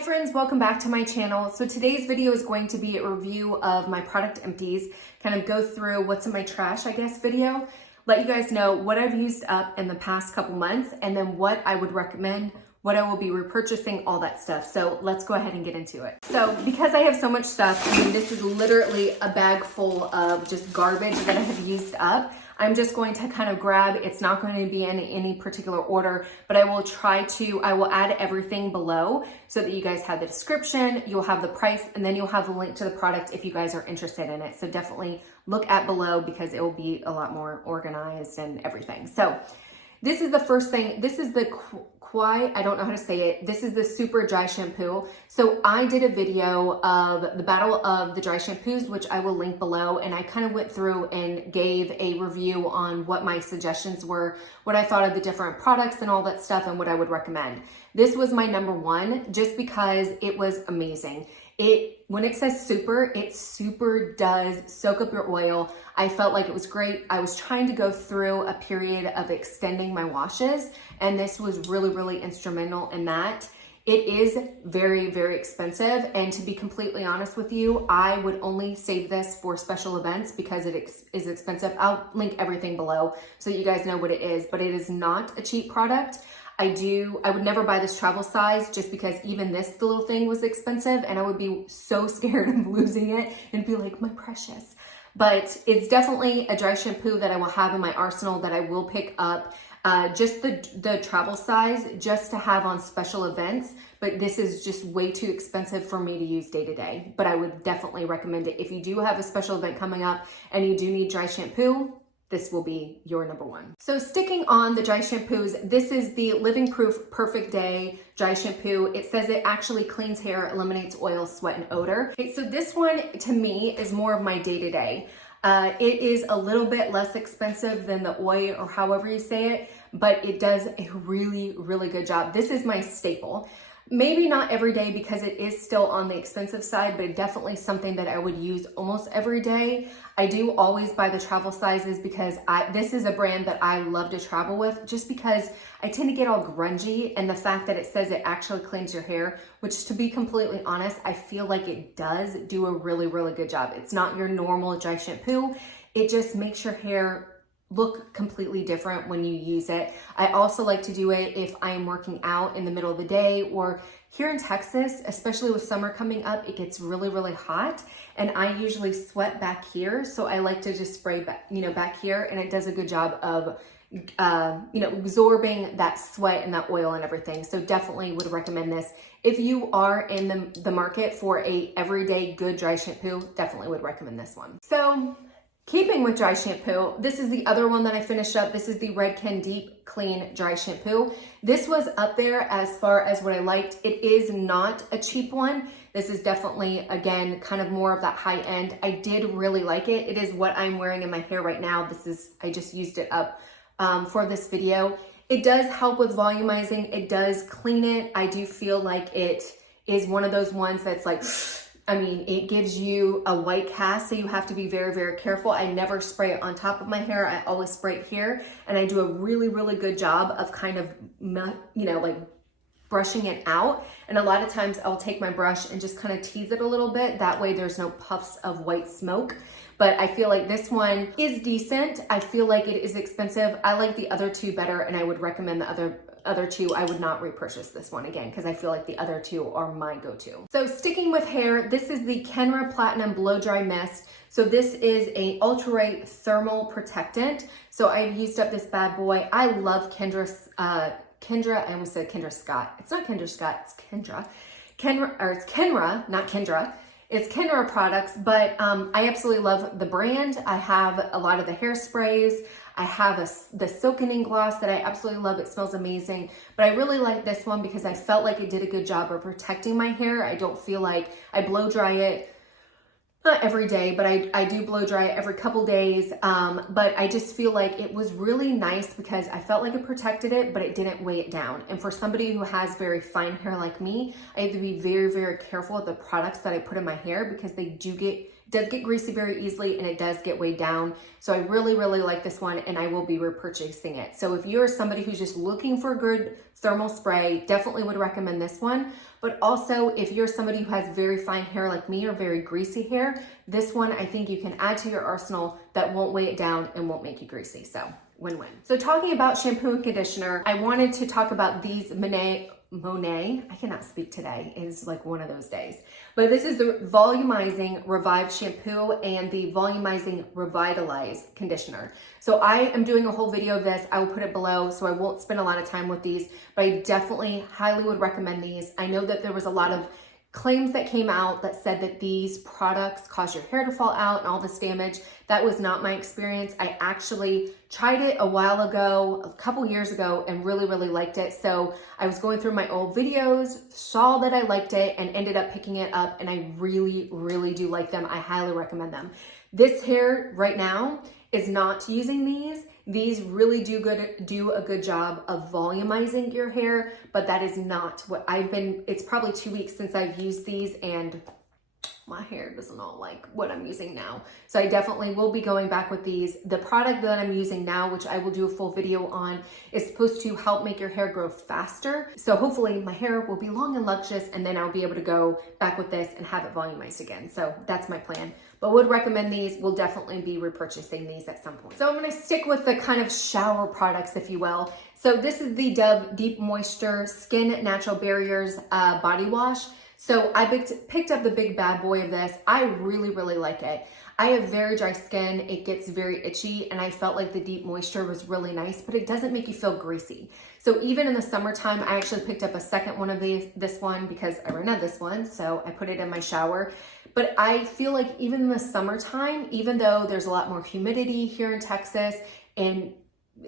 friends, welcome back to my channel. So today's video is going to be a review of my product empties, kind of go through what's in my trash, I guess, video. Let you guys know what I've used up in the past couple months and then what I would recommend, what I will be repurchasing, all that stuff. So let's go ahead and get into it. So because I have so much stuff, I mean, this is literally a bag full of just garbage that I have used up. I'm just going to kind of grab, it's not going to be in any particular order, but I will add everything below so that you guys have the description, you'll have the price, and then you'll have the link to the product if you guys are interested in it. So definitely look at below because it will be a lot more organized and everything. So this is the first thing. This is the I don't know how to say it. This is the super dry shampoo. So I did a video of the battle of the dry shampoos, which I will link below. And I kind of went through and gave a review on what my suggestions were, what I thought of the different products and all that stuff and what I would recommend. This was my number one just because it was amazing. When it says super, it super does soak up your oil. I felt like it was great. I was trying to go through a period of extending my washes, and this was really, really instrumental in that. It is very, very expensive, and to be completely honest with you, I would only save this for special events because it is expensive. I'll link everything below so you guys know what it is, but it is not a cheap product. I would never buy this travel size just because even this little thing was expensive and I would be so scared of losing it and be like, my precious. But it's definitely a dry shampoo that I will have in my arsenal that I will pick up. Just the travel size just to have on special events, but this is just way too expensive for me to use day to day. But I would definitely recommend it. If you do have a special event coming up and you do need dry shampoo, this will be your number one. So sticking on the dry shampoos, this is the Living Proof Perfect Day dry shampoo. It says it actually cleans hair, eliminates oil, sweat, and odor. Okay, so this one to me is more of my day-to-day. It is a little bit less expensive than the oil or however you say it, but it does a really, really good job. This is my staple. Maybe not every day because it is still on the expensive side, but definitely something that I would use almost every day. I do always buy the travel sizes because this is a brand that I love to travel with just because I tend to get all grungy, and the fact that it says it actually cleans your hair, which to be completely honest, I feel like it does do a really, really good job. It's not your normal dry shampoo. It just makes your hair look completely different when you use it. I also like to do it if I am working out in the middle of the day, or here in Texas, especially with summer coming up, it gets really, really hot and I usually sweat back here. So I like to just spray back, back here, and it does a good job of, absorbing that sweat and that oil and everything. So definitely would recommend this. If you are in the market for a everyday good dry shampoo, definitely would recommend this one. So keeping with dry shampoo, this is the other one that I finished up. This is the Redken Deep Clean Dry Shampoo. This was up there as far as what I liked. It is not a cheap one. This is definitely, again, kind of more of that high end. I did really like it. It is what I'm wearing in my hair right now. I just used it up for this video. It does help with volumizing. It does clean it. I do feel like it is one of those ones that's like, it gives you a white cast, so you have to be very, very careful. I never spray it on top of my hair. I always spray it here, and I do a really, really good job of kind of, like brushing it out. And a lot of times I'll take my brush and just kind of tease it a little bit. That way there's no puffs of white smoke. But I feel like this one is decent. I feel like it is expensive. I like the other two better, and I would recommend the other two. I would not repurchase this one again because I feel like the other two are my go-to. So sticking with hair, this is the Kenra Platinum Blow Dry Mist. So this is a ultra-light thermal protectant. So I've used up this bad boy. I love I almost said Kendra Scott. It's not Kendra Scott, it's Kendra. It's Kenra, not Kendra. It's Kenra products, but I absolutely love the brand. I have a lot of the hairsprays. I have the Silkening gloss that I absolutely love. It smells amazing. But I really like this one because I felt like it did a good job of protecting my hair. I don't feel like I blow dry it, not every day, but I do blow dry it every couple days. But I just feel like it was really nice because I felt like it protected it, but it didn't weigh it down. And for somebody who has very fine hair like me, I have to be very, very careful with the products that I put in my hair because they do get It does get greasy very easily and it does get weighed down. So I really, really like this one and I will be repurchasing it. So if you're somebody who's just looking for a good thermal spray, definitely would recommend this one. But also if you're somebody who has very fine hair like me or very greasy hair, this one I think you can add to your arsenal that won't weigh it down and won't make you greasy. So win-win. So talking about shampoo and conditioner, I wanted to talk about these Monet, I cannot speak today, it is like one of those days. But this is the Volumizing Revived Shampoo and the Volumizing Revitalize Conditioner. So I am doing a whole video of this. I will put it below, so I won't spend a lot of time with these, but I definitely highly would recommend these. I know that there was a lot of claims that came out that said that these products cause your hair to fall out and all this damage. That was not my experience. I actually tried it a while ago, a couple years ago, and really, really liked it. So I was going through my old videos, saw that I liked it, and ended up picking it up, and I really, really do like them. I highly recommend them. This hair right now is not using these. These really do a good job of volumizing your hair, but that is not what it's probably 2 weeks since I've used these and my hair does not like what I'm using now. So I definitely will be going back with these. The product that I'm using now, which I will do a full video on, is supposed to help make your hair grow faster. So hopefully my hair will be long and luscious and then I'll be able to go back with this and have it volumized again. So that's my plan. But would recommend these. We'll definitely be repurchasing these at some point. So I'm gonna stick with the kind of shower products, if you will. So this is the Dove Deep Moisture Skin Natural Barriers Body Wash. So I picked up the big bad boy of this. I really, really like it. I have very dry skin. It gets very itchy and I felt like the deep moisture was really nice, but it doesn't make you feel greasy. So even in the summertime, I actually picked up a second one of this one because I ran out of this one. So I put it in my shower. But I feel like even in the summertime, even though there's a lot more humidity here in Texas and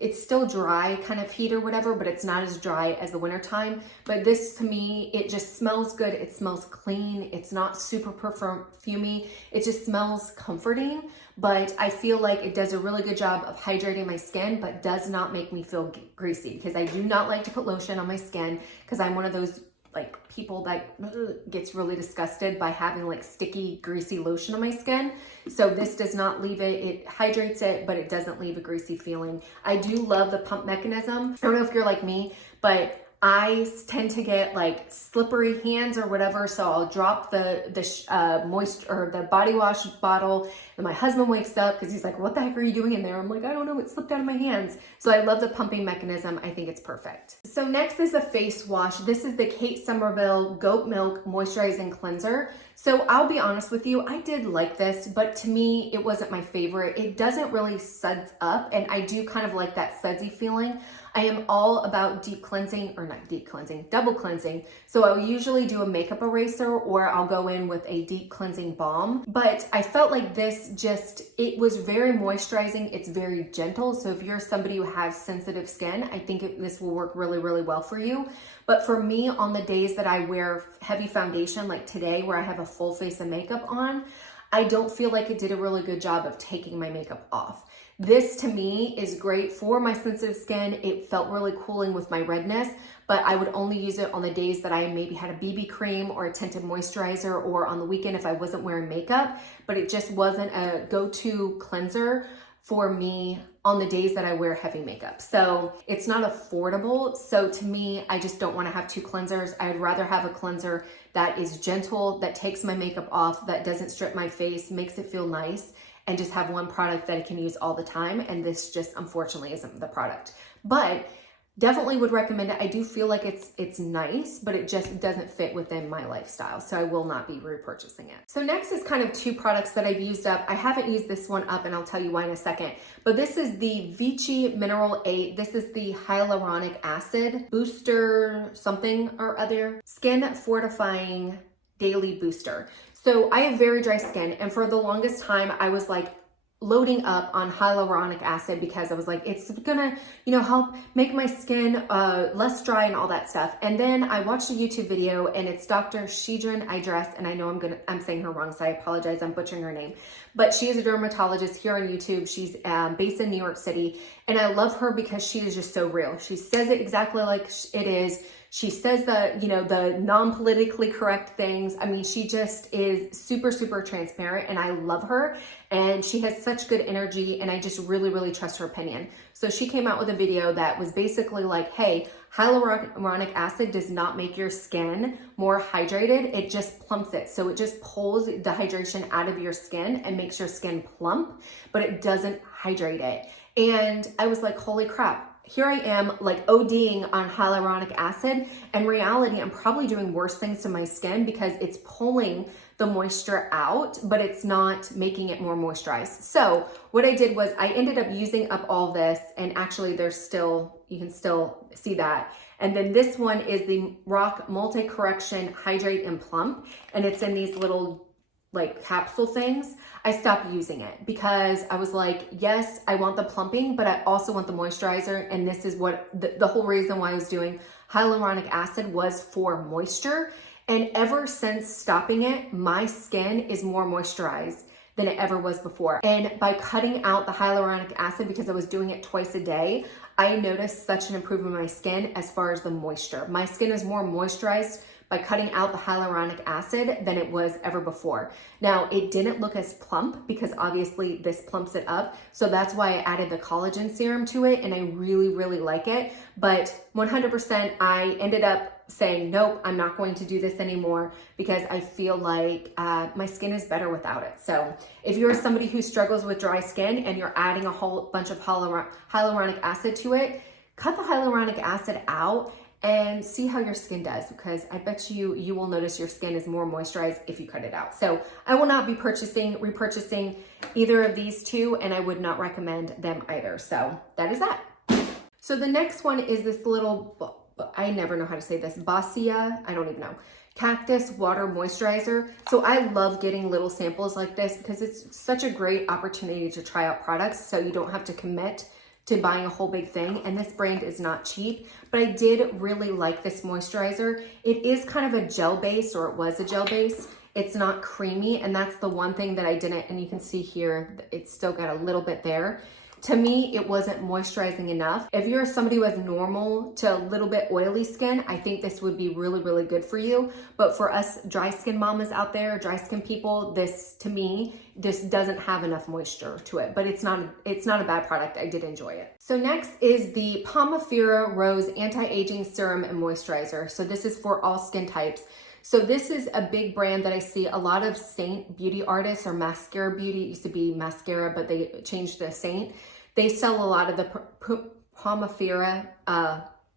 it's still dry kind of heat or whatever, but it's not as dry as the winter time. But this to me, it just smells good. It smells clean. It's not super perfumey. It just smells comforting, but I feel like it does a really good job of hydrating my skin, but does not make me feel greasy because I do not like to put lotion on my skin because I'm one of those like people that gets really disgusted by having like sticky, greasy lotion on my skin. So this does not leave it. It hydrates it, but it doesn't leave a greasy feeling. I do love the pump mechanism. I don't know if you're like me, but I tend to get like slippery hands or whatever. So I'll drop the body wash bottle and my husband wakes up because he's like, what the heck are you doing in there? I'm like, I don't know, it slipped out of my hands. So I love the pumping mechanism. I think it's perfect. So next is a face wash. This is the Kate Somerville Goat Milk Moisturizing Cleanser. So I'll be honest with you, I did like this, but to me, it wasn't my favorite. It doesn't really suds up, and I do kind of like that sudsy feeling. I am all about deep cleansing, or not deep cleansing, double cleansing. So I'll usually do a makeup eraser or I'll go in with a deep cleansing balm. But I felt like this it was very moisturizing. It's very gentle. So if you're somebody who has sensitive skin, I think this will work really, really well for you. But for me, on the days that I wear heavy foundation, like today where I have a full face of makeup on, I don't feel like it did a really good job of taking my makeup off. This to me is great for my sensitive skin. It felt really cooling with my redness, but I would only use it on the days that I maybe had a BB cream or a tinted moisturizer or on the weekend if I wasn't wearing makeup, but it just wasn't a go-to cleanser for me on the days that I wear heavy makeup. So it's not affordable. So to me, I just don't want to have two cleansers. I'd rather have a cleanser that is gentle, that takes my makeup off, that doesn't strip my face, makes it feel nice, and just have one product that I can use all the time. And this just unfortunately isn't the product, but definitely would recommend it. I do feel like it's nice, but it just doesn't fit within my lifestyle. So I will not be repurchasing it. So next is kind of two products that I've used up. I haven't used this one up and I'll tell you why in a second, but this is the Vichy Mineral 8. This is the Hyaluronic Acid Booster something or other Skin Fortifying Daily Booster. So I have very dry skin, and for the longest time I was like loading up on hyaluronic acid because I was like, it's gonna, help make my skin less dry and all that stuff. And then I watched a YouTube video and it's Dr. Shidrin Idress, and I know I'm saying her wrong, so I apologize, I'm butchering her name. But she is a dermatologist here on YouTube. She's based in New York City, and I love her because she is just so real. She says it exactly like it is. She says the, you know, the non-politically correct things. I mean, she just is super, super transparent, and I love her, and she has such good energy, and I just really, really trust her opinion. So she came out with a video that was basically like, hey, hyaluronic acid does not make your skin more hydrated. It just plumps it. So it just pulls the hydration out of your skin and makes your skin plump, but it doesn't hydrate it. And I was like, holy crap. Here I am like ODing on hyaluronic acid. In reality, I'm probably doing worse things to my skin because it's pulling the moisture out, but it's not making it more moisturized. So what I did was I ended up using up all this, and actually there's still, you can still see that. And then this one is the Rock Multi-Correction Hydrate and Plump, and it's in these little like capsule things. I stopped using it because I was like, yes, I want the plumping, but I also want the moisturizer. And this is what the whole reason why I was doing hyaluronic acid was for moisture. And ever since stopping it, my skin is more moisturized than it ever was before. And by cutting out the hyaluronic acid, because I was doing it twice a day, I noticed such an improvement in my skin as far as the moisture. My skin is more moisturized by cutting out the hyaluronic acid than it was ever before. Now, it didn't look as plump because obviously this plumps it up. So that's why I added the collagen serum to it, and I really, really like it. But 100%, I ended up saying, nope, I'm not going to do this anymore because I feel like my skin is better without it. So if you're somebody who struggles with dry skin and you're adding a whole bunch of hyaluronic acid to it, cut the hyaluronic acid out and see how your skin does, because I bet you will notice your skin is more moisturized if you cut it out. So I will not be repurchasing either of these two, and I would not recommend them either. So that is that. So the next one is this little, I never know how to say this, Boscia, I don't even know, Cactus Water Moisturizer. So I love getting little samples like this because it's such a great opportunity to try out products so you don't have to commit to buying a whole big thing. And this brand is not cheap, but I did really like this moisturizer. It is kind of a gel base, or it was a gel base. It's not creamy, and that's the one thing that I didn't, and you can see here, it's still got a little bit there. To me, it wasn't moisturizing enough. If you're somebody who has normal to a little bit oily skin, I think this would be really, really good for you. But for us dry skin mamas out there, dry skin people, this, to me, this doesn't have enough moisture to it, but it's not a bad product. I did enjoy it. So next is the Pomephera Rose Anti-Aging Serum and Moisturizer. So this is for all skin types. So this is a big brand that I see a lot of Saint beauty artists, or Mascara Beauty. It used to be Mascara, but they changed to Saint. They sell a lot of the Pomephera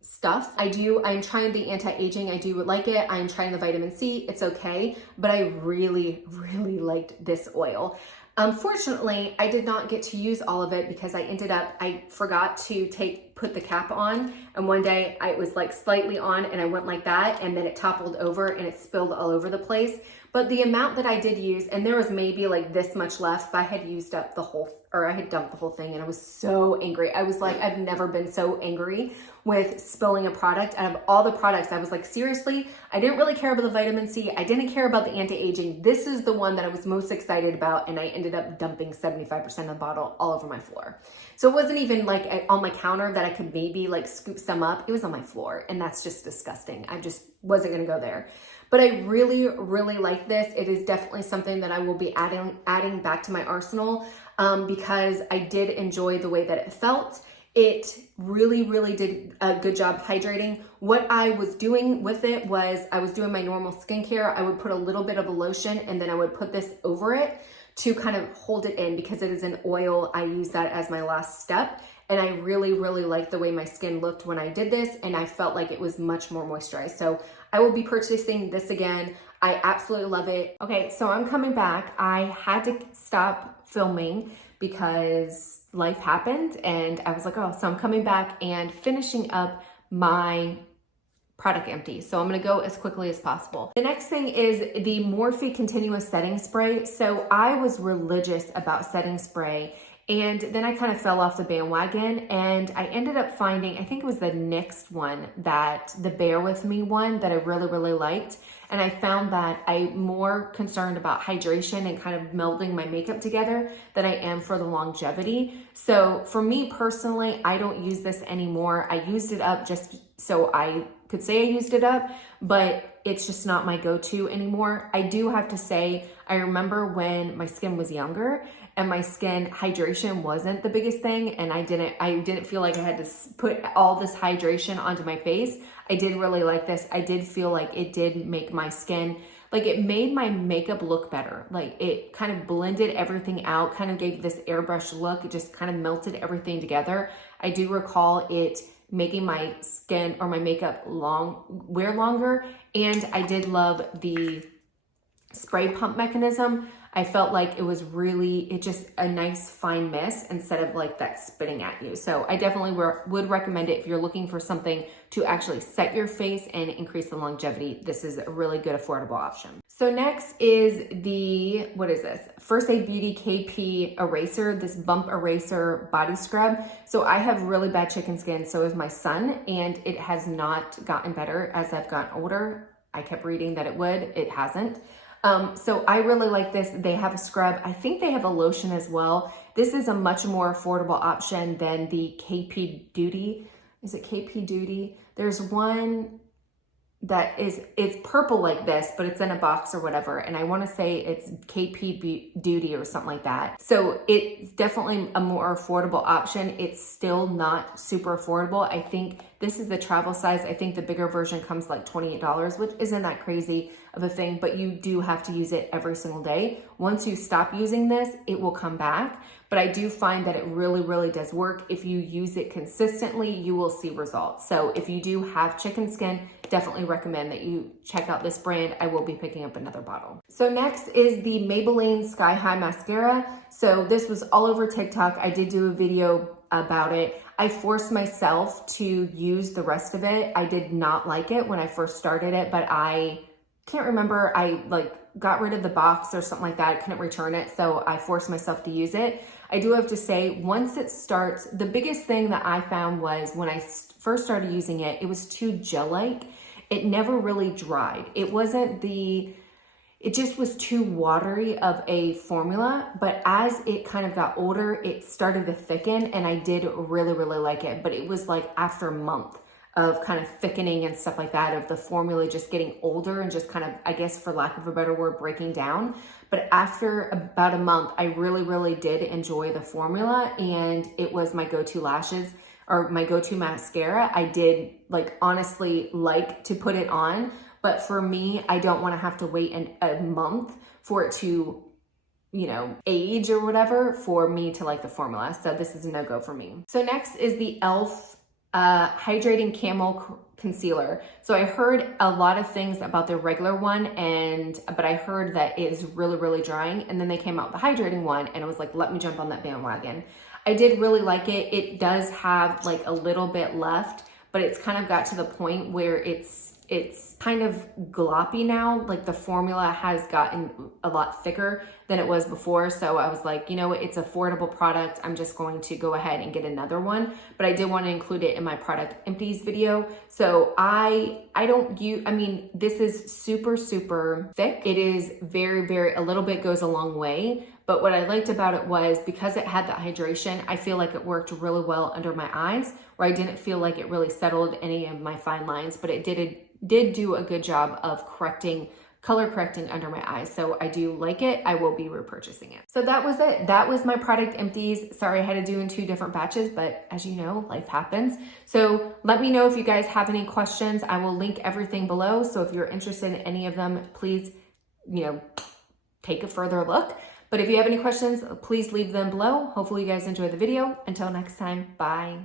stuff. I'm trying the anti-aging. I do like it. I'm trying the vitamin C. It's okay, but I really, really liked this oil. Unfortunately, I did not get to use all of it because I forgot to put the cap on, and one day it was like slightly on and I went like that, and then it toppled over and it spilled all over the place. But the amount that I did use, and there was maybe like this much left, but I had used up the whole, or I had dumped the whole thing, and I was so angry. I was like, I've never been so angry with spilling a product. Out of all the products, I was like, seriously, I didn't really care about the vitamin C. I didn't care about the anti-aging. This is the one that I was most excited about, and I ended up dumping 75% of the bottle all over my floor. So it wasn't even like on my counter that I could maybe like scoop some up. It was on my floor, and that's just disgusting. I just wasn't gonna go there. But I really, really like this. It is definitely something that I will be adding back to my arsenal because I did enjoy the way that it felt. It really, really did a good job hydrating. What I was doing with it was I was doing my normal skincare. I would put a little bit of a lotion, and then I would put this over it to kind of hold it in because it is an oil. I use that as my last step. And I really, really liked the way my skin looked when I did this, and I felt like it was much more moisturized. So I will be purchasing this again. I absolutely love it. Okay, so I'm coming back. I had to stop filming because life happened, and I was like, oh, so I'm coming back and finishing up my product empty. So I'm gonna go as quickly as possible. The next thing is the Morphe Continuous Setting Spray. So I was religious about setting spray, and then I kind of fell off the bandwagon, and I ended up finding, I think it was the NYX one, the Bear With Me one that I really, really liked. And I found that I'm more concerned about hydration and kind of melding my makeup together than I am for the longevity. So for me personally, I don't use this anymore. I used it up just so I could say I used it up, but it's just not my go-to anymore. I do have to say, I remember when my skin was younger and my skin hydration wasn't the biggest thing, and I didn't feel like I had to put all this hydration onto my face. I did really like this. I did feel like it did make my skin, like it made my makeup look better. Like it kind of blended everything out, kind of gave this airbrush look. It just kind of melted everything together. I do recall it making my skin or my makeup wear longer. And I did love the spray pump mechanism. I felt like it was really, just a nice fine mist instead of like that spitting at you. So I definitely would recommend it if you're looking for something to actually set your face and increase the longevity. This is a really good affordable option. So next is the, what is this? First Aid Beauty KP Eraser, this bump eraser body scrub. So I have really bad chicken skin, so is my son, and it has not gotten better as I've gotten older. I kept reading that it would, it hasn't. So I really like this. They have a scrub. I think they have a lotion as well. This is a much more affordable option than the KP Duty. Is it KP Duty? There's one that it's purple like this, but it's in a box or whatever. And I want to say it's KP Duty or something like that. So it's definitely a more affordable option. It's still not super affordable. I think this is the travel size. I think the bigger version comes like $28, which isn't that crazy of a thing, but you do have to use it every single day. Once you stop using this, it will come back. But I do find that it really, really does work. If you use it consistently, you will see results. So if you do have chicken skin, definitely recommend that you check out this brand. I will be picking up another bottle. So next is the Maybelline Sky High mascara. So this was all over TikTok. I did do a video about it. I forced myself to use the rest of it. I did not like it when I first started it, but I can't remember. I got rid of the box or something like that. I couldn't return it, so I forced myself to use it. I do have to say, once it starts, the biggest thing that I found was when I first started using it, it was too gel-like. It never really dried. It just was too watery of a formula, but as it kind of got older, it started to thicken, and I did really, really like it. But it was like after a month of kind of thickening and stuff like that, of the formula just getting older and just kind of, I guess for lack of a better word, breaking down. But after about a month, I really, really did enjoy the formula, and it was my go-to lashes or my go-to mascara. I did honestly like to put it on, but for me, I don't want to have to wait a month for it to, age or whatever for me to like the formula. So this is a no-go for me. So next is the e.l.f. Hydrating Camel Concealer. So I heard a lot of things about the regular one, but I heard that it is really, really drying. And then they came out with the hydrating one, and I was like, let me jump on that bandwagon. I did really like it. It does have like a little bit left, but it's kind of got to the point where it's kind of gloppy now. Like the formula has gotten a lot thicker than it was before. So I was like, you know what, it's an affordable product. I'm just going to go ahead and get another one. But I did want to include it in my Product Empties video. So this is super, super thick. It is very, very, a little bit goes a long way. But what I liked about it was because it had that hydration, I feel like it worked really well under my eyes, where I didn't feel like it really settled any of my fine lines, but it did do a good job of color correcting under my eyes. So I do like it. I will be repurchasing it. So that was it. That was my Product Empties. Sorry, I had to do in 2 different batches, but as you know, life happens. So let me know if you guys have any questions. I will link everything below. So if you're interested in any of them, please, take a further look. But if you have any questions, please leave them below. Hopefully you guys enjoyed the video. Until next time, bye.